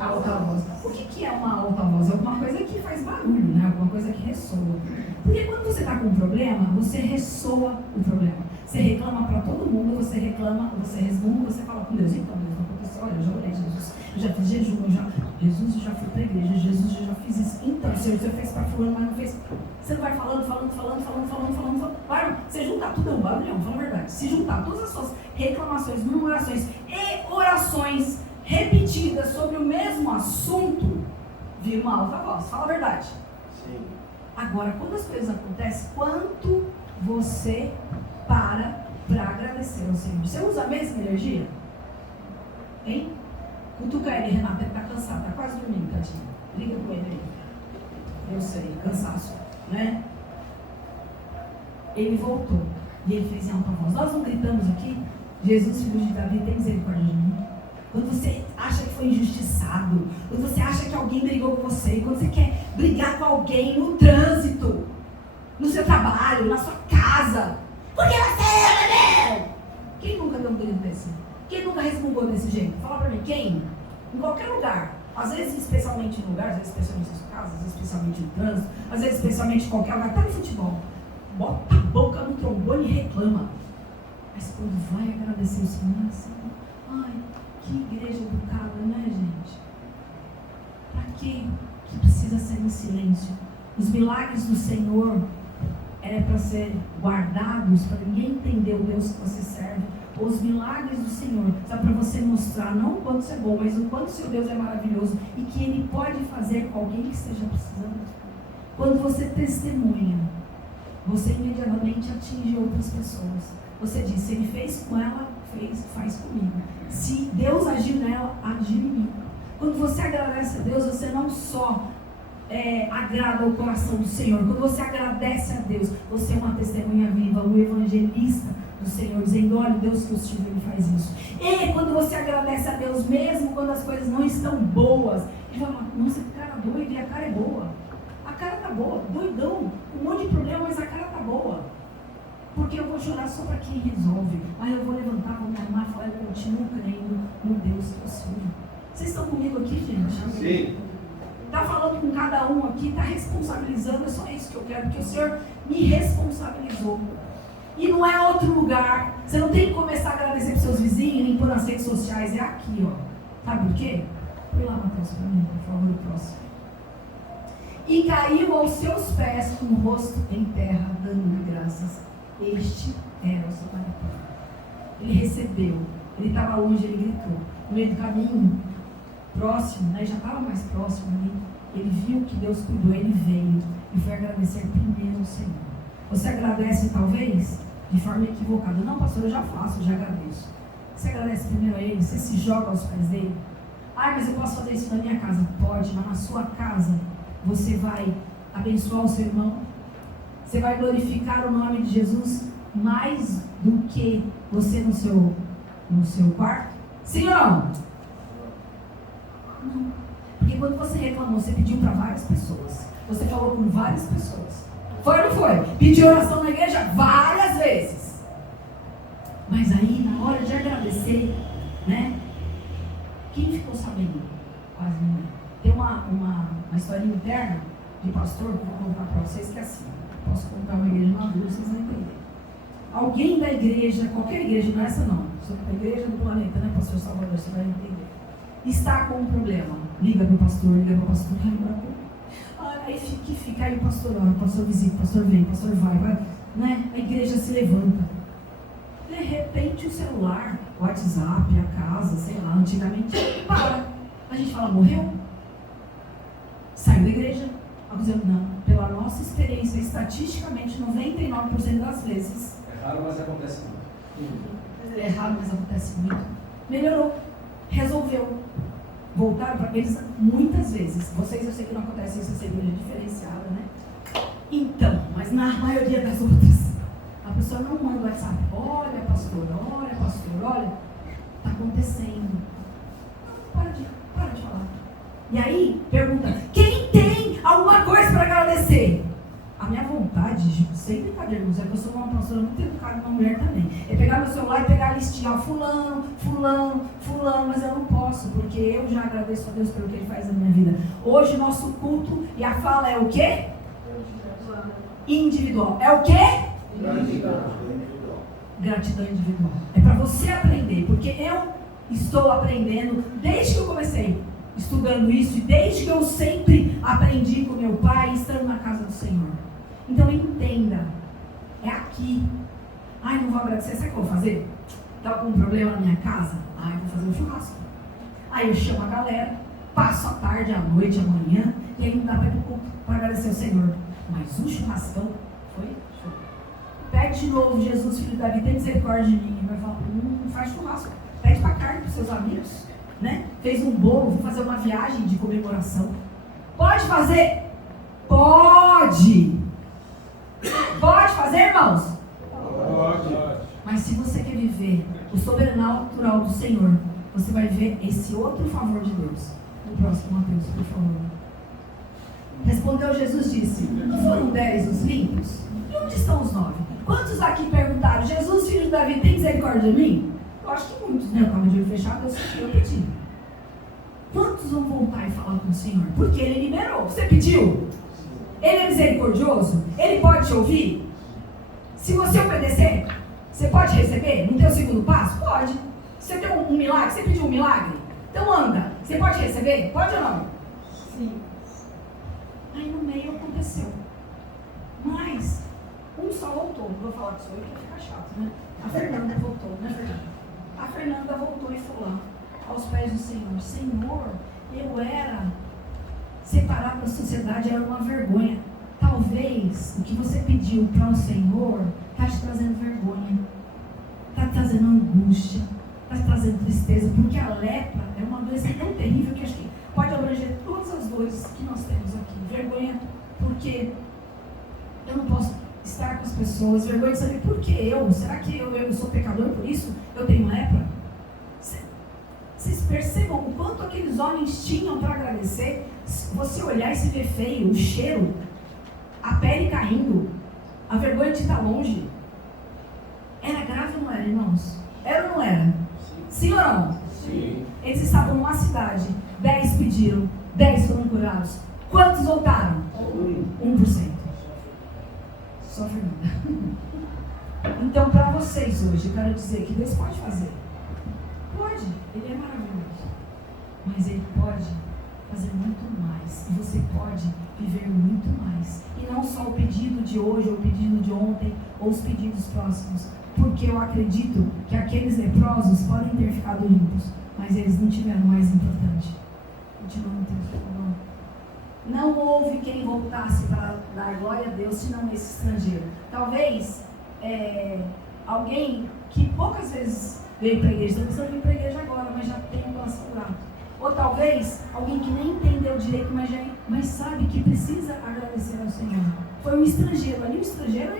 alta voz. O que é uma alta voz? É alguma coisa que faz barulho, né? Alguma coisa que ressoa. Porque quando você está com um problema, você ressoa o problema. Você reclama para todo mundo, você resmunga, você fala com Deus. Então, Deus, não aconteceu. Olha, eu já orei, Jesus. Eu já fiz jejum, Jesus, eu já fui para a igreja. Jesus, eu já fiz isso. Então, Senhor, você fez para fulano, mas não fez. Você vai falando. Vai, você juntar tudo é um barulhão, fala a verdade. Se juntar todas as suas reclamações, murmurações e orações repetidas sobre o mesmo assunto, vira uma alta voz. Fala a verdade. Sim. Agora, quando as coisas acontecem, quanto você para agradecer ao Senhor? Você usa a mesma energia? Hein? Cutuca ele, Renata, ele está cansado, está quase dormindo, tadinho. Liga com ele aí. Eu sei, cansaço, né? Ele voltou e ele fez em alta voz. Nós não gritamos aqui, Jesus, filho de Davi, tem misericórdia de mim. Quando você acha que foi injustiçado, quando você acha que alguém brigou com você, quando você quer brigar com alguém no trânsito, no seu trabalho, na sua casa, porque você é meu! Quem nunca deu um grito desse? Quem nunca resmungou desse jeito? Fala pra mim, quem? Em qualquer lugar. Às vezes, especialmente no lugar, às vezes, especialmente na sua casa, às vezes, especialmente no trânsito, às vezes, especialmente em qualquer lugar, até no futebol. Bota a boca no trombone e reclama. Mas quando vai agradecer o Senhor, assim, ai, que igreja educada, né, gente? Pra quê que precisa ser em silêncio? Os milagres do Senhor é para ser guardados, para ninguém entender o Deus que você serve. Os milagres do Senhor, só para você mostrar não o quanto você é bom, mas o quanto seu Deus é maravilhoso e que Ele pode fazer com alguém que esteja precisando. Quando você testemunha, você imediatamente atinge outras pessoas. Você diz, se Ele fez com ela, faz comigo. Se Deus agiu nela, agiu em mim. Quando você agradece a Deus, você não só agrada o coração do Senhor, quando você agradece a Deus, você é uma testemunha viva, um evangelista do Senhor, dizendo, olha, Deus que eu sirvo, Ele faz isso. E quando você agradece a Deus, mesmo quando as coisas não estão boas, Ele fala, nossa, que cara doido, e a cara é boa. A cara tá boa, doidão, um monte de problema, mas a cara tá boa. Porque eu vou chorar só para quem resolve. Mas eu vou levantar, vou me armar e falar, eu continuo crendo no Deus que eu sirvo. Vocês estão comigo aqui, gente? Sim. Está falando com cada um aqui, está responsabilizando, é só isso que eu quero, porque o Senhor me responsabilizou. E não é outro lugar. Você não tem que começar a agradecer para os seus vizinhos, nem por nas redes sociais, é aqui, ó. Sabe por quê? Põe lá, Matheus, para mim, por favor, o próximo. E caiu aos seus pés com o rosto em terra, dando-lhe graças. Este era o samaritano. Ele recebeu, ele estava longe, ele gritou. No meio do caminho, próximo, né, já estava mais próximo ali, ele viu que Deus cuidou, ele veio e foi agradecer primeiro ao Senhor. Você agradece talvez de forma equivocada. Não, pastor, eu já faço, eu já agradeço. Você agradece primeiro a Ele, você se joga aos pés dele. Ah, mas eu posso fazer isso na minha casa? Pode, mas na sua casa você vai abençoar o seu irmão, você vai glorificar o nome de Jesus mais do que você no seu quarto? Sim ou não? Não. Porque quando você reclamou, você pediu para várias pessoas. Você falou com várias pessoas. Foi ou não foi? Pediu oração na igreja várias vezes. Mas aí, na hora de agradecer, né? Quem ficou sabendo? Quase ninguém. Tem uma historinha interna de pastor, que eu vou contar para vocês, que é assim. Posso contar uma igreja madura, vocês vão entender. Alguém da igreja, qualquer igreja, não é essa não, a igreja do planeta, né, pastor Salvador, você vai entender. Está com um problema. Liga para o pastor, aí fica, aí o pastor ora, o pastor visita, o pastor vem, o pastor vai, né? A igreja se levanta. De repente o celular, o WhatsApp, a casa, sei lá, antigamente, para. A gente fala, morreu? Saiu da igreja? Não, pela nossa experiência, estatisticamente, 99% das vezes. É raro, mas acontece muito. É raro, mas acontece muito. Melhorou, resolveu. Voltaram para eles muitas vezes. Vocês, eu sei que não acontece isso, essa igreja diferenciada, né? Então, mas na maioria das outras, a pessoa não manda o WhatsApp. Olha, pastor, olha, está acontecendo. Para de falar. E aí, pergunta, quem tem alguma coisa para agradecer? A minha vontade, sem brincadeira, é que eu sou uma pastora muito educada, uma mulher também, é pegar meu celular e pegar a listinha, ó, fulano, mas eu não posso, porque eu já agradeço a Deus pelo que Ele faz na minha vida. Hoje o nosso culto e a fala é o quê? Individual. É o quê? Gratidão individual. É para você aprender, porque eu estou aprendendo desde que eu comecei estudando isso e desde que eu sempre aprendi com meu pai, estando na casa do Senhor. Então entenda, é aqui. Ai, não vou agradecer, sabe o que eu vou fazer? Está com um problema na minha casa? Ai, vou fazer um churrasco. Aí eu chamo a galera, passo a tarde, a noite, a manhã, e aí não dá para agradecer ao Senhor. Mas o churrascão foi show. Pede de novo, Jesus, filho de Davi, tem misericórdia de mim. Ele vai falar, não faz churrasco. Pede para carne para os seus amigos, né? Fez um bolo, vou fazer uma viagem de comemoração. Pode fazer? Pode! Pode fazer, irmãos? Pode. Mas se você quer viver o sobrenatural do Senhor, você vai ver esse outro favor de Deus. No próximo, Mateus, por favor. Respondeu Jesus, disse, que foram 10 os limpos? E onde estão os 9? Quantos aqui perguntaram, Jesus, filho de Davi, tem misericórdia de mim? Eu acho que muitos, né? Eu estava de olho fechado, eu pedi. Quantos vão voltar e falar com o Senhor? Porque Ele liberou. Você pediu? Ele é misericordioso? Ele pode te ouvir? Se você obedecer, você pode receber? Não tem o segundo passo? Pode. Você tem um milagre? Você pediu um milagre? Então anda. Você pode receber? Pode ou não? Sim. Aí no meio aconteceu. Mas um só voltou. Não vou falar que sou eu, que vai ficar chato, né? A Fernanda voltou, né, Fernanda? A Fernanda voltou e falou lá, aos pés do Senhor, Senhor, eu era separado da sociedade, era uma vergonha. Talvez o que você pediu para o Senhor está te trazendo vergonha, está trazendo angústia, está te trazendo tristeza, porque a lepra é uma doença tão terrível que acho que pode abranger todas as dores que nós temos aqui. porque eu não posso estar com as pessoas, vergonha de saber por que eu, será que eu sou pecador por isso? Eu tenho lepra? Vocês percebam o quanto aqueles homens tinham para agradecer? Se você olhar e se ver feio, o cheiro, a pele caindo, a vergonha de estar longe. Era grave ou não era, irmãos? Era ou não era? Sim ou não? Sim. Eles estavam numa cidade, 10 pediram, 10 foram curados. Quantos voltaram? 1%. Só Fernanda. Então, para vocês hoje, eu quero dizer que Deus pode fazer. Pode, Ele é maravilhoso. Mas Ele pode fazer muito mais. E você pode viver muito mais. E não só o pedido de hoje, ou o pedido de ontem, ou os pedidos próximos. Porque eu acredito que aqueles leprosos podem ter ficado limpos, mas eles não tiveram o mais importante. Continua no texto, por favor. Não houve quem voltasse para dar glória a Deus, senão esse estrangeiro. Talvez alguém que poucas vezes veio para a igreja, talvez não veio para a igreja agora, mas já tem um coração grato. Ou talvez alguém que nem entendeu direito, mas sabe que precisa agradecer ao Senhor. Foi um estrangeiro ali, um estrangeiro,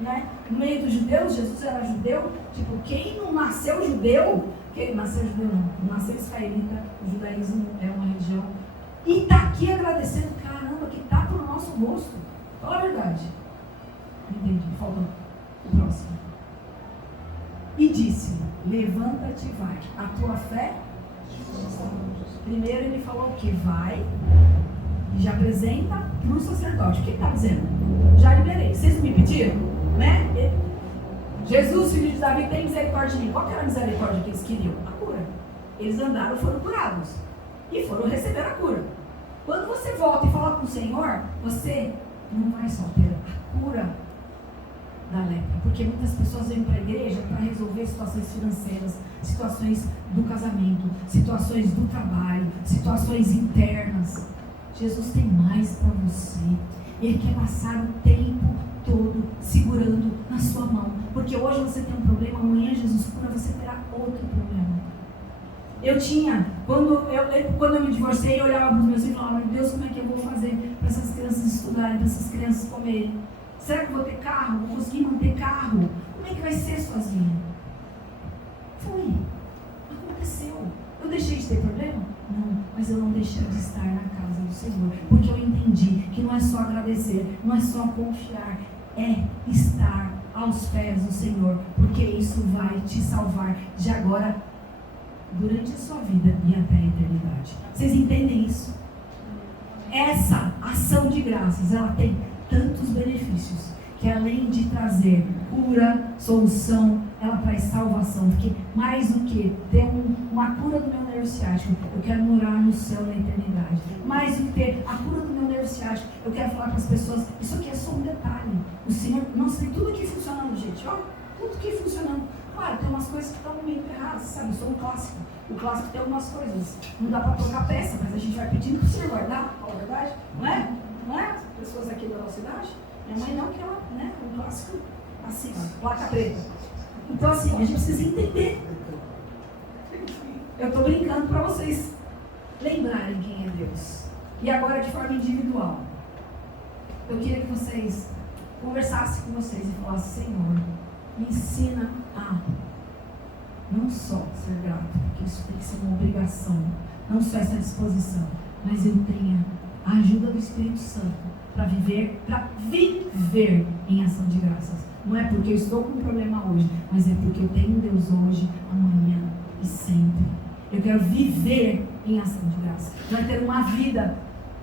né? No meio dos judeus, Jesus era judeu. Tipo, quem não nasceu judeu, quem nasceu judeu não nasceu israelita, o judaísmo é uma religião. E está aqui agradecendo, caramba, que está para o nosso rosto. Fala a verdade. Entendi, faltou o próximo. E disse, levanta-te e vai. A tua fé? Primeiro ele falou o que? Vai. E já apresenta para o sacerdote. O que ele está dizendo? Já liberei. Vocês me pediram? Né? Jesus, filho de Davi, tem misericórdia de mim. Qual que era a misericórdia que eles queriam? A cura. Eles andaram, foram curados. E foram receber a cura. Quando você volta e fala com o Senhor, você não vai só ter a cura da lepra. Porque muitas pessoas vêm para a igreja para resolver situações financeiras, situações do casamento, situações do trabalho, situações internas. Jesus tem mais para você. Ele quer passar o tempo todo segurando na sua mão. Porque hoje você tem um problema, amanhã Jesus cura, você terá outro problema. Eu tinha, quando eu me divorciei, eu olhava para os meus filhos e falava, meu Deus, como é que eu vou fazer para essas crianças estudarem, para essas crianças comerem? Será que eu vou ter carro? Vou conseguir manter carro? Como é que vai ser sozinha? Foi. Aconteceu. Eu deixei de ter problema? Não, mas eu não deixei de estar na casa do Senhor. Porque eu entendi que não é só agradecer, não é só confiar, é estar aos pés do Senhor. Porque isso vai te salvar de agora, durante a sua vida e até a eternidade. Vocês entendem isso? Essa ação de graças, ela tem tantos benefícios, que além de trazer cura, solução, ela traz salvação. Porque mais do que ter uma cura do meu nervo ciático, eu quero morar no céu na eternidade. Mais do que ter a cura do meu nervo ciático, eu quero falar para as pessoas, isso aqui é só um detalhe. O Senhor, nossa, tem tudo aqui funcionando, gente, ó, tudo aqui funcionando. Claro, tem umas coisas que estão meio erradas, sabe? Eu sou um clássico. O clássico tem algumas coisas. Não dá para trocar peça, mas a gente vai pedindo para o Senhor guardar, fala a verdade. Não é? Não é? Pessoas aqui da nossa idade. Minha mãe não, que ela, né? Um clássico assim, ó, placa preta. Então assim, a gente precisa entender. Eu estou brincando para vocês lembrarem quem é Deus. E agora de forma individual. Eu queria que vocês conversassem com vocês e falassem, Senhor, me ensina a não só ser grato, porque isso tem que ser uma obrigação, não só essa disposição, mas eu tenha a ajuda do Espírito Santo para viver em ação de graças. Não é porque eu estou com um problema hoje, mas é porque eu tenho Deus hoje, amanhã e sempre. Eu quero viver em ação de graças. Não é ter uma vida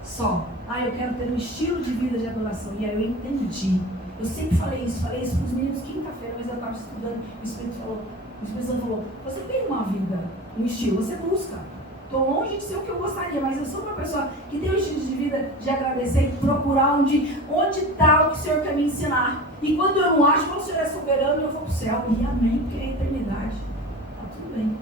só. Eu quero ter um estilo de vida de adoração. E aí eu entendi. Eu sempre falei isso para os meninos quinta-feira, mas eu estava estudando, o Espírito Santo falou, você tem uma vida, um estilo, você busca. Estou longe de ser o que eu gostaria, mas eu sou uma pessoa que tem um estilo de vida de agradecer e procurar onde está o que o Senhor quer me ensinar. E quando eu não acho, o Senhor é soberano e eu vou para o céu. E amém, porque é a eternidade. Está tudo bem.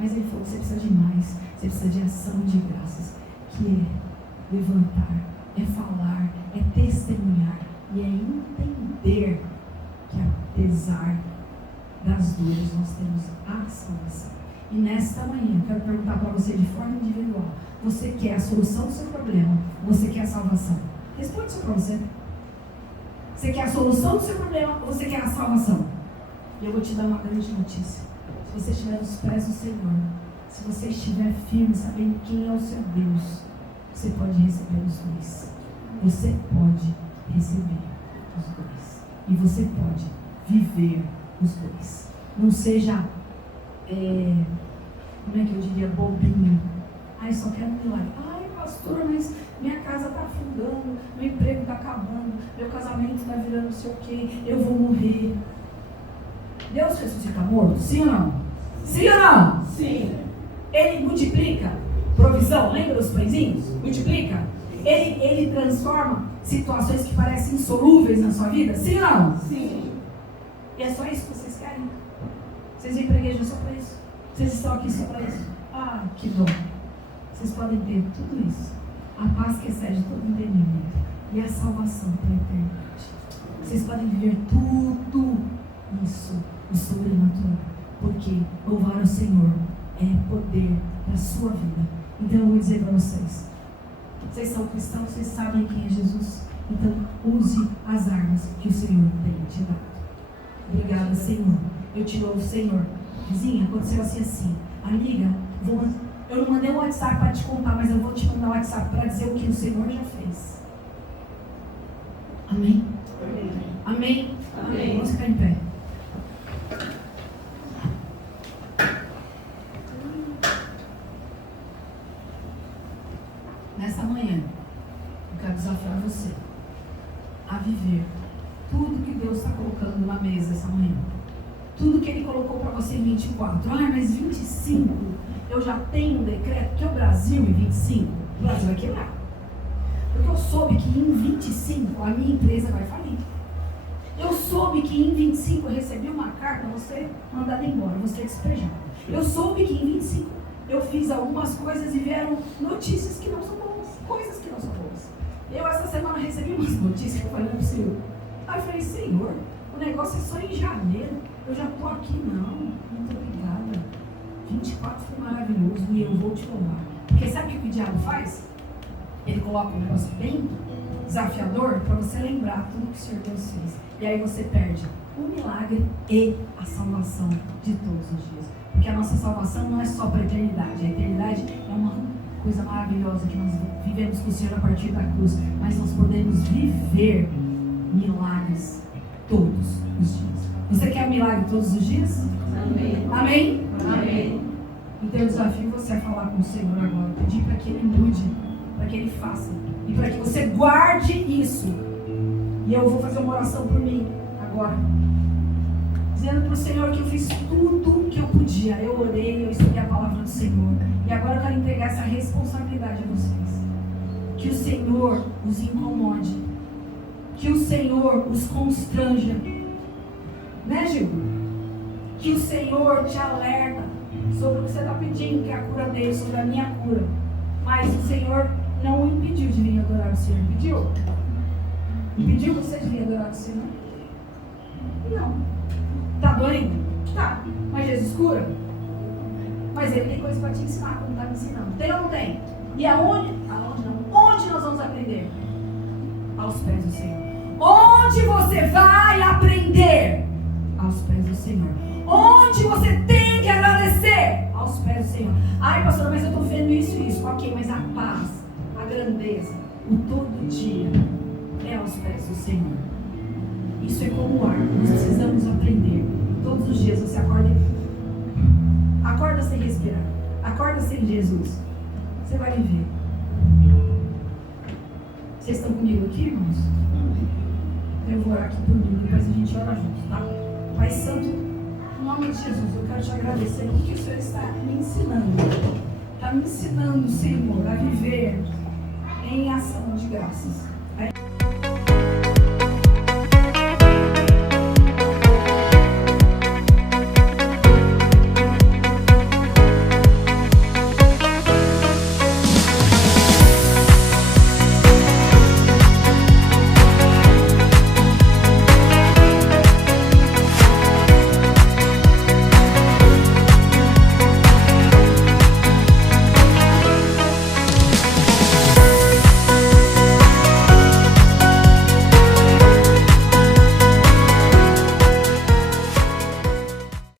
Mas ele falou que você precisa de mais, você precisa de ação de graças, que é levantar, é falar, é testemunhar. E é entender que apesar das dores nós temos a salvação. E nesta manhã eu quero perguntar para você de forma individual, você quer a solução do seu problema? Você quer a salvação? Responde isso para você. Você quer a solução do seu problema ou você quer a salvação? E eu vou te dar uma grande notícia. Se você estiver nos pés do Senhor, se você estiver firme, sabendo quem é o seu Deus, você pode receber os dois. Você pode receber os dois. E você pode viver os dois. Não seja, como é que eu diria, bobinho. Ai, só quero um milagre. Ai, pastor, mas minha casa está afundando, meu emprego está acabando, meu casamento está virando não sei o quê, eu vou morrer. Deus ressuscita morto? Sim ou não? Sim ou não? Sim. Ele multiplica provisão, lembra dos pãezinhos? Multiplica. Ele transforma situações que parecem insolúveis na sua vida? Sim ou não? Sim. E é só isso que vocês querem? Vocês vêm para a igreja só para isso? Vocês estão aqui só para isso? Ah, que bom. Vocês podem ter tudo isso. A paz que excede todo entendimento. E a salvação para a eternidade. Vocês podem viver tudo isso, o sobrenatural. Porque louvar ao Senhor é poder para a sua vida. Então eu vou dizer para vocês. Vocês são cristãos, vocês sabem quem é Jesus. Então use as armas que o Senhor tem te dado. Obrigada, Senhor. Eu te louvo, Senhor. Vizinha, aconteceu assim. Amiga, eu não mandei um WhatsApp para te contar, mas eu vou te mandar um WhatsApp para dizer o que o Senhor já fez. Amém? Amém. Amém? Amém. Vamos ficar em pé. Nesta manhã, eu quero desafiar você a viver tudo que Deus está colocando na mesa essa manhã. Tudo que Ele colocou para você em 24. Ah, mas 25, eu já tenho um decreto que é o Brasil em 25. O Brasil vai quebrar. Porque eu soube que em 25 a minha empresa vai falir. Eu soube que em 25 eu recebi uma carta, você mandada embora, você despejado. Eu soube que em 25 eu fiz algumas coisas e vieram notícias que não são boas, coisas que não são boas. Eu essa semana recebi umas notícias que eu falei, não é possível. Aí eu falei, Senhor, o negócio é só em janeiro, eu já estou aqui, não, muito obrigada. 24 foi maravilhoso e eu vou te louvar. Porque sabe o que o diabo faz? Ele coloca um negócio bem desafiador para você lembrar tudo que o Senhor Deus fez. E aí você perde o milagre e a salvação de todos os dias. Porque a nossa salvação não é só para a eternidade. A eternidade é uma coisa maravilhosa que nós vivemos com o Senhor a partir da cruz. Mas nós podemos viver milagres todos os dias. Você quer um milagre todos os dias? Amém. Amém? Amém. Então eu desafio você a falar com o Senhor agora. Pedir para que Ele mude, para que Ele faça. E para que você guarde isso. E eu vou fazer uma oração por mim agora. Dizendo para o Senhor que eu fiz tudo que eu podia. Eu orei, eu estudei a palavra do Senhor. E agora eu quero entregar essa responsabilidade a vocês. Que o Senhor os incomode. Que o Senhor os constranja. Né, Gil? Que o Senhor te alerta sobre o que você está pedindo, que é a cura dele, sobre a minha cura. Mas o Senhor não o impediu de vir adorar o Senhor. Impediu? Impediu você de vir adorar o Senhor? Não. Tá doendo? Tá. Mas Jesus cura? Mas Ele tem coisa para te ensinar, como está me ensinando. Tem ou não tem? E aonde? Aonde não? Onde nós vamos aprender? Aos pés do Senhor. Onde você vai aprender? Aos pés do Senhor. Onde você tem que agradecer? Aos pés do Senhor. Ai, pastor, mas eu estou vendo isso e isso. Ok, mas a paz, a grandeza, o todo dia é aos pés do Senhor. Isso é como o ar. Nós precisamos aprender. Todos os dias você acorda sem respirar. Acorda sem Jesus. Você vai viver. Vocês estão comigo aqui, irmãos? Eu vou orar aqui por mim, depois a gente ora junto, tá? Pai Santo, em nome de Jesus, eu quero te agradecer porque o Senhor está me ensinando. Está me ensinando, Senhor, a viver em ação de graças.